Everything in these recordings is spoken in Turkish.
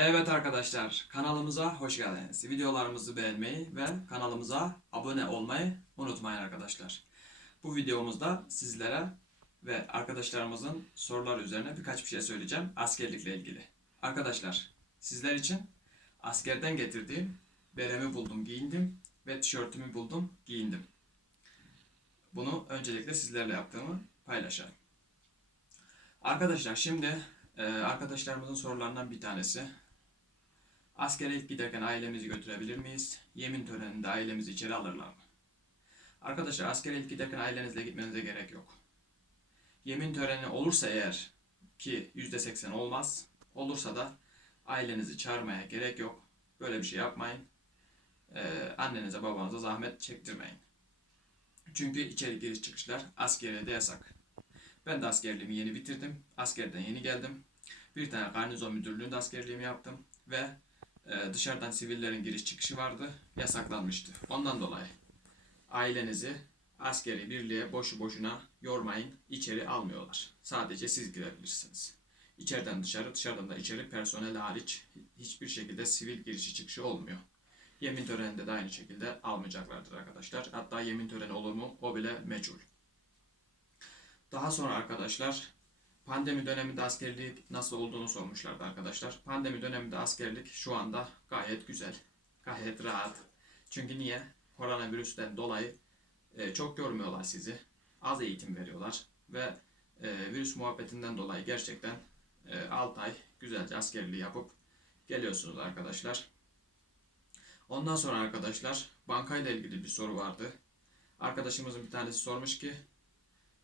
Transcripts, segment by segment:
Evet arkadaşlar kanalımıza hoş geldiniz. Videolarımızı beğenmeyi ve kanalımıza abone olmayı unutmayın arkadaşlar. Bu videomuzda sizlere ve arkadaşlarımızın soruları üzerine birkaç bir şey söyleyeceğim askerlikle ilgili. Arkadaşlar sizler için askerden getirdiğim beremi buldum giyindim ve tişörtümü buldum giyindim. Bunu öncelikle sizlerle yaptığımı paylaşayım. Arkadaşlar şimdi e, arkadaşlarımızın sorularından bir tanesi. Askere ilk giderken ailemizi götürebilir miyiz? Yemin töreninde ailemizi içeri alırlar mı? Arkadaşlar askere ilk giderken ailenizle gitmenize gerek yok. Yemin töreni olursa eğer ki %80 olmaz. Olursa da ailenizi çağırmaya gerek yok. Böyle bir şey yapmayın. Ee, annenize babanıza zahmet çektirmeyin. Çünkü içeri giriş çıkışlar askeriyede yasak. Ben de askerliğimi yeni bitirdim. Askerden yeni geldim. Bir tane garnizon müdürlüğünde askerliğimi yaptım ve dışarıdan sivillerin giriş çıkışı vardı. Yasaklanmıştı. Ondan dolayı ailenizi askeri birliğe boşu boşuna yormayın. İçeri almıyorlar. Sadece siz girebilirsiniz. İçeriden dışarı, dışarıdan da içeri personel hariç hiçbir şekilde sivil girişi çıkışı olmuyor. Yemin töreninde de aynı şekilde almayacaklardır arkadaşlar. Hatta yemin töreni olur mu o bile meçhul. Daha sonra arkadaşlar pandemi döneminde askerlik nasıl olduğunu sormuşlardı arkadaşlar. Pandemi döneminde askerlik şu anda gayet güzel. Gayet rahat. Çünkü niye? Koronavirüsten dolayı e, çok görmüyorlar sizi. Az eğitim veriyorlar. Ve e, virüs muhabbetinden dolayı gerçekten e, 6 ay güzelce askerliği yapıp geliyorsunuz arkadaşlar. Ondan sonra arkadaşlar bankayla ilgili bir soru vardı. Arkadaşımızın bir tanesi sormuş ki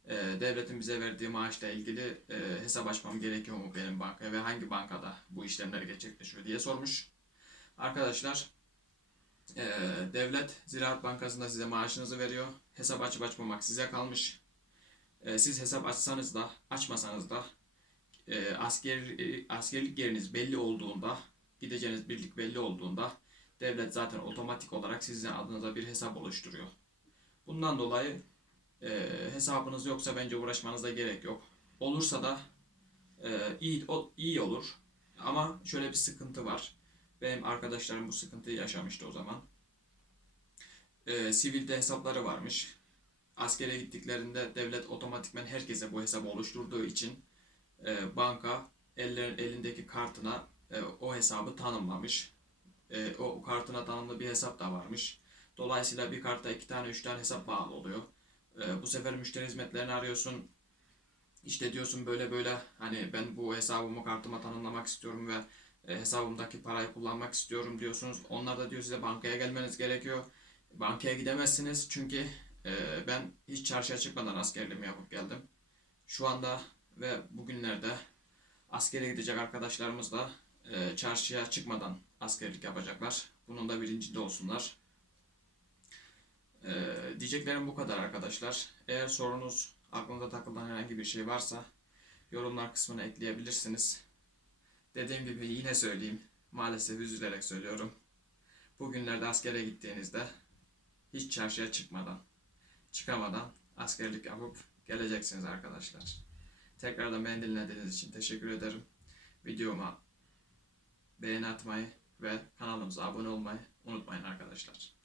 e, devletin bize verdiği maaşla ilgili e, hesap açmam gerekiyor mu benim bankaya ve hangi bankada bu işlemler gerçekleşiyor diye sormuş. Arkadaşlar e, devlet Ziraat Bankası'nda size maaşınızı veriyor. Hesap açıp açmamak size kalmış. E, siz hesap açsanız da açmasanız da e, asker e, askerlik yeriniz belli olduğunda gideceğiniz birlik belli olduğunda devlet zaten otomatik olarak sizin adınıza bir hesap oluşturuyor. Bundan dolayı e, hesabınız yoksa bence uğraşmanıza gerek yok. Olursa da e, iyi o, iyi olur. Ama şöyle bir sıkıntı var. Benim arkadaşlarım bu sıkıntıyı yaşamıştı o zaman. E, sivilde hesapları varmış. Askere gittiklerinde devlet otomatikmen herkese bu hesabı oluşturduğu için e, banka eller, elindeki kartına e, o hesabı tanımlamış. E, o kartına tanımlı bir hesap da varmış. Dolayısıyla bir kartta iki tane üç tane hesap bağlı oluyor. Bu sefer müşteri hizmetlerini arıyorsun. İşte diyorsun böyle böyle hani ben bu hesabımı kartıma tanımlamak istiyorum ve e, hesabımdaki parayı kullanmak istiyorum diyorsunuz. Onlar da diyor size bankaya gelmeniz gerekiyor. Bankaya gidemezsiniz çünkü e, ben hiç çarşıya çıkmadan askerliğimi yapıp geldim. Şu anda ve bugünlerde askere gidecek arkadaşlarımız da e, çarşıya çıkmadan askerlik yapacaklar. Bunun da bilincinde olsunlar. Ee, diyeceklerim bu kadar arkadaşlar. Eğer sorunuz, aklınıza takılan herhangi bir şey varsa yorumlar kısmına ekleyebilirsiniz. Dediğim gibi yine söyleyeyim. Maalesef üzülerek söylüyorum. Bugünlerde askere gittiğinizde hiç çarşıya çıkmadan, çıkamadan askerlik yapıp geleceksiniz arkadaşlar. Tekrardan beni dinlediğiniz için teşekkür ederim. Videoma beğeni atmayı ve kanalımıza abone olmayı unutmayın arkadaşlar.